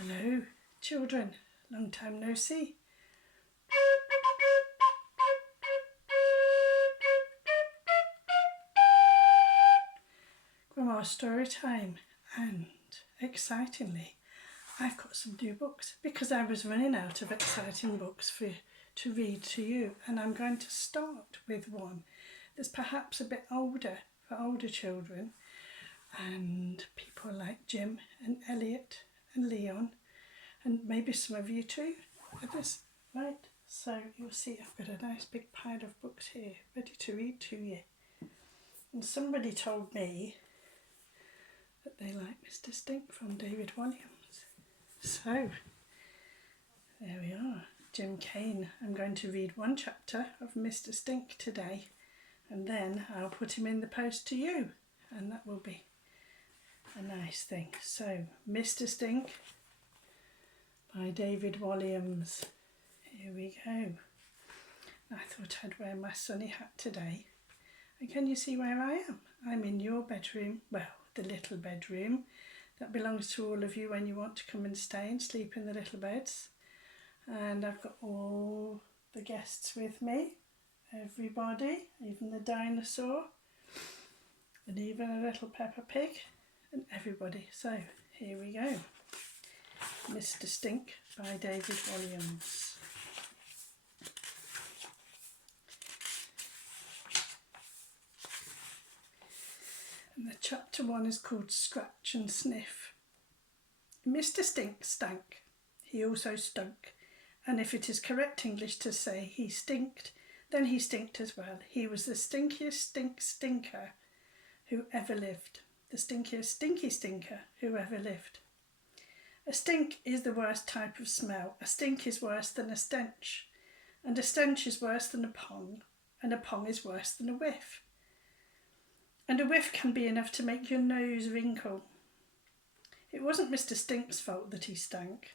Hello, children. Long time no see. Grandma story time, and excitingly, I've got some new books because I was running out of exciting books to read to you, and I'm going to start with one that's perhaps a bit older for older children and people like Jim and Elliot and Leon, and maybe some of you too. Others, right? So you'll see I've got a nice big pile of books here ready to read to you. And somebody told me that they like Mr. Stink from David Walliams. So there we are. Jim Kane. I'm going to read one chapter of Mr. Stink today, and then I'll put him in the post to you, and that will be a nice thing. So, Mr. Stink by David Walliams. Here we go. I thought I'd wear my sunny hat today. And can you see where I am? I'm in your bedroom, well, the little bedroom that belongs to all of you when you want to come and stay and sleep in the little beds. And I've got all the guests with me, everybody, even the dinosaur, and even a little Peppa Pig, and everybody. So here we go. Mr. Stink by David Walliams. And the chapter 1 is called Scratch and Sniff. Mr. Stink stank. He also stunk. And if it is correct English to say he stinked, then he stinked as well. He was the stinkiest stinker who ever lived. The stinkiest stinker who ever lived. A stink is the worst type of smell. A stink is worse than a stench. And a stench is worse than a pong. And a pong is worse than a whiff. And a whiff can be enough to make your nose wrinkle. It wasn't Mr. Stink's fault that he stank.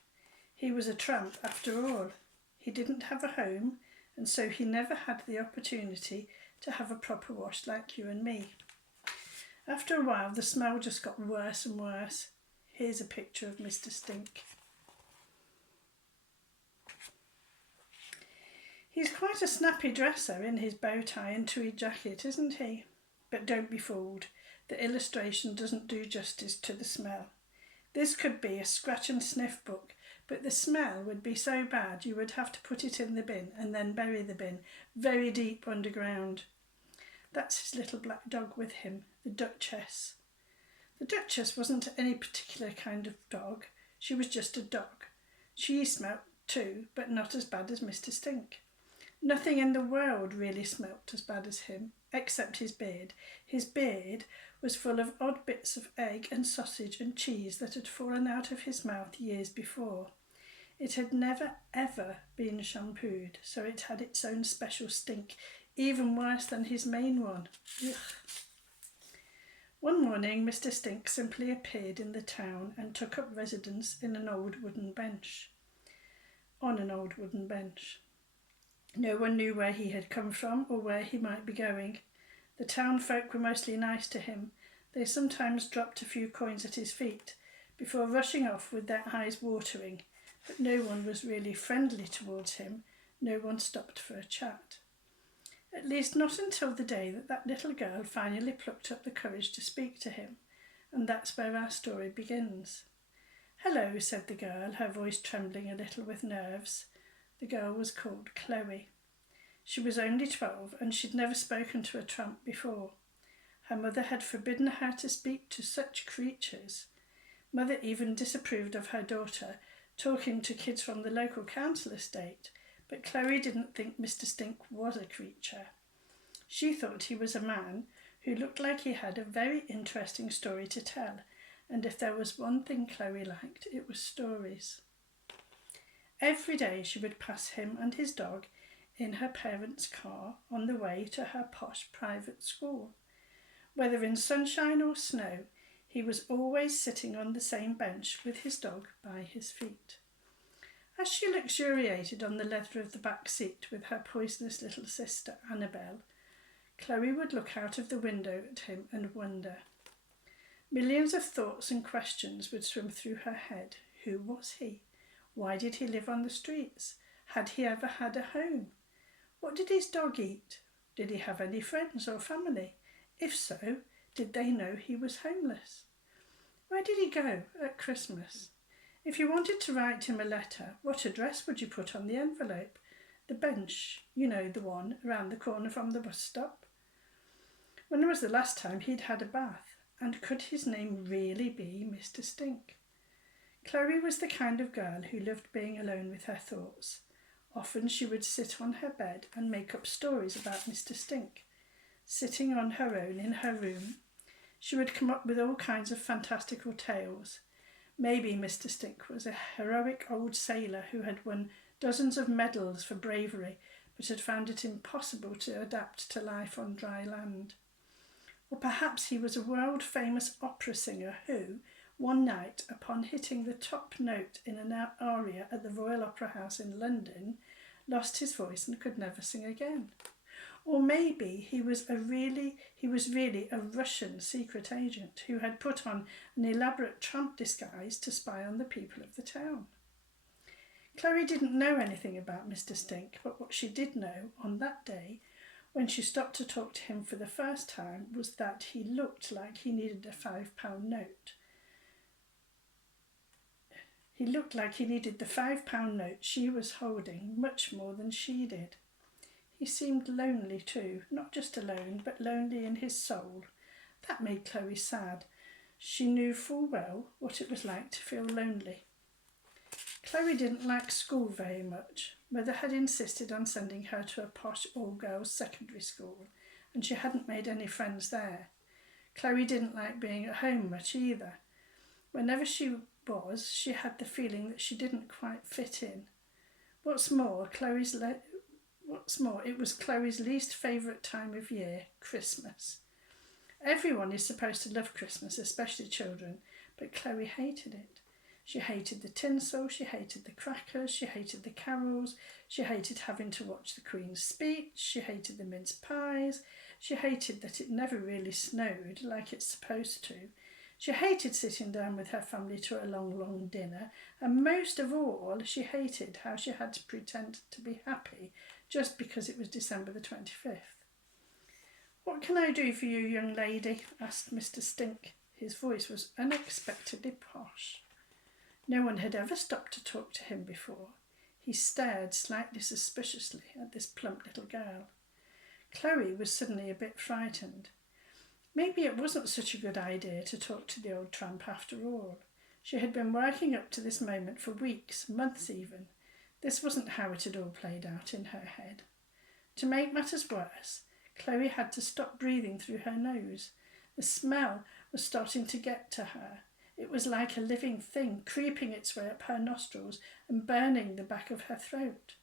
He was a tramp after all. He didn't have a home, and so he never had the opportunity to have a proper wash like you and me. After a while, the smell just got worse and worse. Here's a picture of Mr. Stink. He's quite a snappy dresser in his bow tie and tweed jacket, isn't he? But don't be fooled. The illustration doesn't do justice to the smell. This could be a scratch and sniff book, but the smell would be so bad you would have to put it in the bin and then bury the bin very deep underground. That's his little black dog with him, the Duchess. The Duchess wasn't any particular kind of dog. She was just a dog. She smelt too, but not as bad as Mr. Stink. Nothing in the world really smelt as bad as him, except his beard. His beard was full of odd bits of egg and sausage and cheese that had fallen out of his mouth years before. It had never ever been shampooed, so it had its own special stink, even worse than his main one. Ugh. One morning Mr. Stink simply appeared in the town and took up residence in an old wooden bench. On an old wooden bench. No one knew where he had come from or where he might be going. The town folk were mostly nice to him. They sometimes dropped a few coins at his feet before rushing off with their eyes watering, but no one was really friendly towards him. No one stopped for a chat. At least not until the day that little girl finally plucked up the courage to speak to him, and that's where our story begins. "Hello," said the girl, her voice trembling a little with nerves. The girl was called Chloe. She was only 12 and she'd never spoken to a tramp before. Her mother had forbidden her to speak to such creatures. Mother even disapproved of her daughter talking to kids from the local council estate, but Chloe didn't think Mr. Stink was a creature. She thought he was a man who looked like he had a very interesting story to tell, and if there was one thing Chloe liked, it was stories. Every day she would pass him and his dog in her parents' car on the way to her posh private school. Whether in sunshine or snow, he was always sitting on the same bench with his dog by his feet. As she luxuriated on the leather of the back seat with her poisonous little sister Annabelle, Chloe would look out of the window at him and wonder. Millions of thoughts and questions would swim through her head. Who was he? Why did he live on the streets? Had he ever had a home? What did his dog eat? Did he have any friends or family? If so, did they know he was homeless? Where did he go at Christmas? If you wanted to write him a letter, what address would you put on the envelope? The bench, you know, the one around the corner from the bus stop. When was the last time he'd had a bath? And could his name really be Mr. Stink? Chloe was the kind of girl who loved being alone with her thoughts. Often she would sit on her bed and make up stories about Mr. Stink. Sitting on her own in her room, she would come up with all kinds of fantastical tales. Maybe Mr. Stink was a heroic old sailor who had won dozens of medals for bravery, but had found it impossible to adapt to life on dry land. Or perhaps he was a world-famous opera singer who, one night, upon hitting the top note in an aria at the Royal Opera House in London, lost his voice and could never sing again. Or maybe he was really a Russian secret agent who had put on an elaborate tramp disguise to spy on the people of the town. Chloe didn't know anything about Mr. Stink, but what she did know on that day, when she stopped to talk to him for the first time, was that he looked like he needed a £5 note. He looked like he needed the £5 note she was holding much more than she did. He seemed lonely too, not just alone, but lonely in his soul. That made Chloe sad. She knew full well what it was like to feel lonely. Chloe didn't like school very much. Mother had insisted on sending her to a posh all-girls secondary school, and she hadn't made any friends there. Chloe didn't like being at home much either. Whenever she was, she had the feeling that she didn't quite fit in. What's more, it was Chloe's least favourite time of year, Christmas. Everyone is supposed to love Christmas, especially children, but Chloe hated it. She hated the tinsel, she hated the crackers, she hated the carols, she hated having to watch the Queen's speech, she hated the mince pies, she hated that it never really snowed like it's supposed to. She hated sitting down with her family to a long, long dinner, and most of all, she hated how she had to pretend to be happy just because it was December the 25th. "What can I do for you, young lady?" asked Mr. Stink. His voice was unexpectedly posh. No one had ever stopped to talk to him before. He stared slightly suspiciously at this plump little girl. Chloe was suddenly a bit frightened. Maybe it wasn't such a good idea to talk to the old tramp after all. She had been working up to this moment for weeks, months even. This wasn't how it had all played out in her head. To make matters worse, Chloe had to stop breathing through her nose. The smell was starting to get to her. It was like a living thing creeping its way up her nostrils and burning the back of her throat.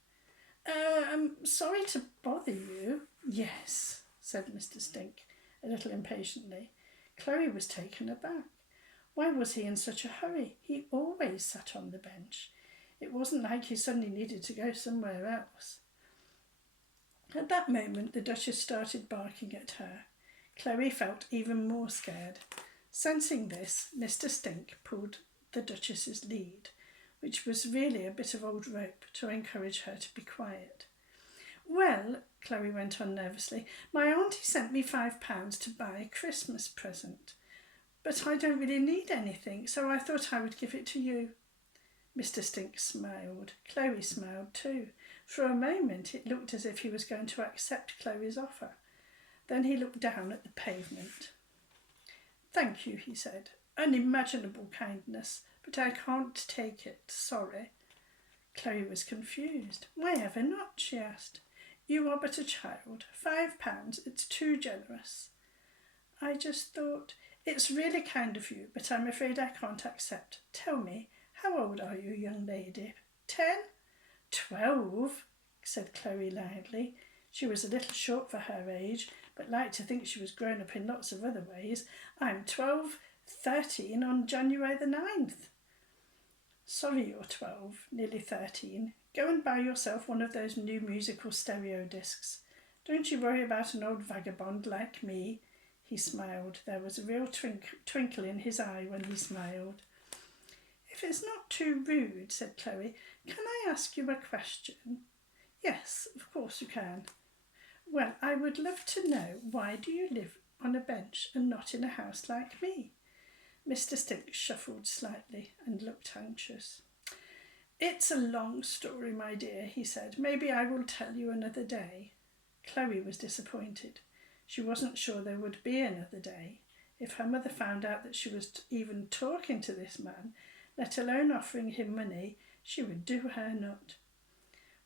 I'm sorry to bother you." "Yes," said Mr. Stink, a little impatiently. Chloe was taken aback. Why was he in such a hurry? He always sat on the bench. It wasn't like he suddenly needed to go somewhere else. At that moment, the Duchess started barking at her. Chloe felt even more scared. Sensing this, Mr. Stink pulled the Duchess's lead, which was really a bit of old rope to encourage her to be quiet. "Well," Chloe went on nervously, "my auntie sent me £5 to buy a Christmas present. But I don't really need anything, so I thought I would give it to you." Mr. Stink smiled. Chloe smiled too. For a moment it looked as if he was going to accept Chloe's offer. Then he looked down at the pavement. "Thank you," he said. "Unimaginable kindness, but I can't take it. Sorry." Chloe was confused. "Why ever not?" she asked. "You are but a child. £5, it's too generous." "I just thought, it's really kind of you, but I'm afraid I can't accept. Tell me, how old are you, young lady?" 10? 12, said Chloe loudly. She was a little short for her age, but liked to think she was grown up in lots of other ways. "I'm 12, 13 on January the 9th. "Sorry you're 12, nearly 13. Go and buy yourself one of those new musical stereo discs. Don't you worry about an old vagabond like me." He smiled. There was a real twinkle in his eye when he smiled. If it's not too rude, said Chloe, can I ask you a question? Yes, of course you can. Well, I would love to know, why do you live on a bench and not in a house like me? Mr. Stink shuffled slightly and looked anxious. It's a long story, my dear, he said. Maybe I will tell you another day. Chloe was disappointed. She wasn't sure there would be another day. If her mother found out that she was even talking to this man, let alone offering him money, she would do her nut.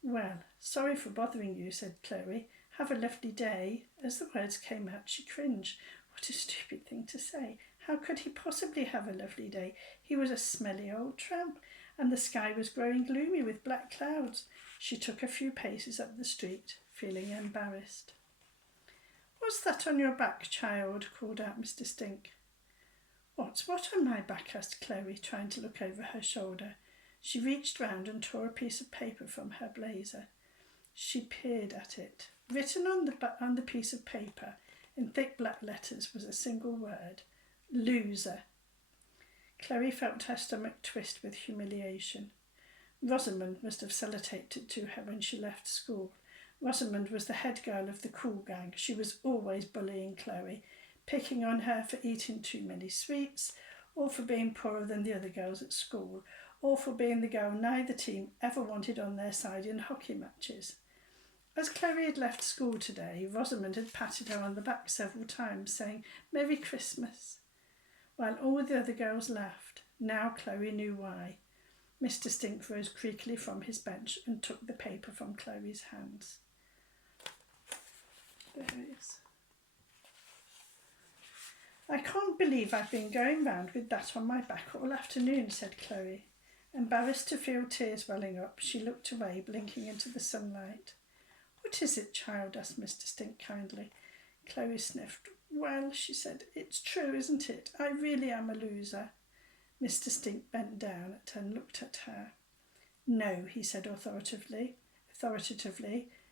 Well, sorry for bothering you, said Chloe. Have a lovely day. As the words came out, she cringed. What a stupid thing to say. How could he possibly have a lovely day? He was a smelly old tramp, and the sky was growing gloomy with black clouds. She took a few paces up the street, feeling embarrassed. What's that on your back, child? Called out Mr. Stink. What's what on my back? Asked Chloe, trying to look over her shoulder. She reached round and tore a piece of paper from her blazer. She peered at it. Written on the piece of paper, in thick black letters, was a single word: loser. Chloe felt her stomach twist with humiliation. Rosamond must have sellotaped it to her when she left school. Rosamond was the head girl of the cool gang. She was always bullying Chloe, picking on her for eating too many sweets, or for being poorer than the other girls at school, or for being the girl neither team ever wanted on their side in hockey matches. As Chloe had left school today, Rosamond had patted her on the back several times, saying, "Merry Christmas," while all the other girls laughed. Now Chloe knew why. Mr. Stink rose creakily from his bench and took the paper from Chloe's hands. There it is. I can't believe I've been going round with that on my back all afternoon, said Chloe. Embarrassed to feel tears welling up, she looked away, blinking into the sunlight. What is it, child? Asked Mr. Stink kindly. Chloe sniffed. Well, she said, it's true, isn't it? I really am a loser. Mr. Stink bent down at her and looked at her. No, he said authoritatively,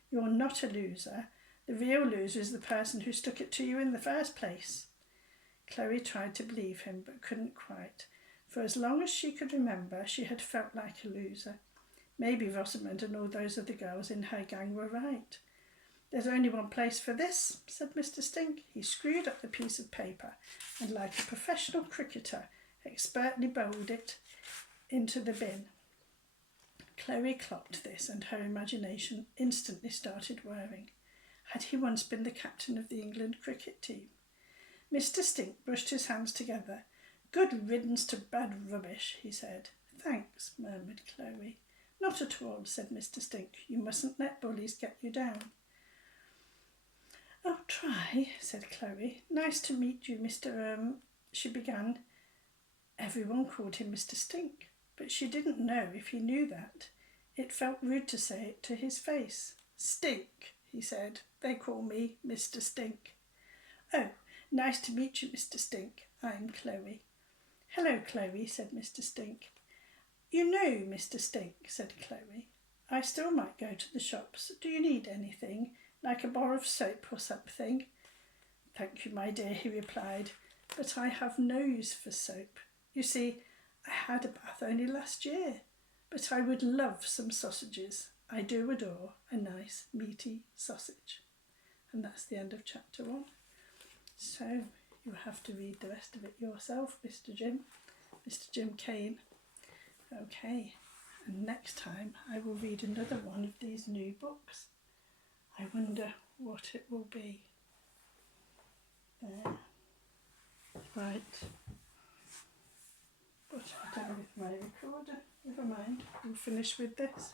you're not a loser. The real loser is the person who stuck it to you in the first place. Chloe tried to believe him, but couldn't quite. For as long as she could remember, she had felt like a loser. Maybe Rosamond and all those other girls in her gang were right. There's only one place for this, said Mr. Stink. He screwed up the piece of paper and, like a professional cricketer, expertly bowled it into the bin. Chloe clocked this, and her imagination instantly started whirring. Had he once been the captain of the England cricket team? Mr. Stink brushed his hands together. Good riddance to bad rubbish, he said. Thanks, murmured Chloe. Not at all, said Mr. Stink. You mustn't let bullies get you down. I'll try, said Chloe. Nice to meet you, Mr. She began. Everyone called him Mr. Stink, but she didn't know if he knew that. It felt rude to say it to his face. Stink, he said. They call me Mr. Stink. Oh, nice to meet you, Mr. Stink. I'm Chloe. Hello, Chloe, said Mr. Stink. You know, Mr. Stink, said Chloe. I still might go to the shops. Do you need anything, like a bar of soap or something? Thank you, my dear, he replied, but I have no use for soap. You see, I had a bath only last year, but I would love some sausages. I do adore a nice meaty sausage. And that's the end of chapter 1. So you have to read the rest of it yourself, Mr. Jim Kane. Okay, and next time I will read another one of these new books. I wonder what it will be. There. Right. But I don't with my recorder. Never mind, we'll finish with this.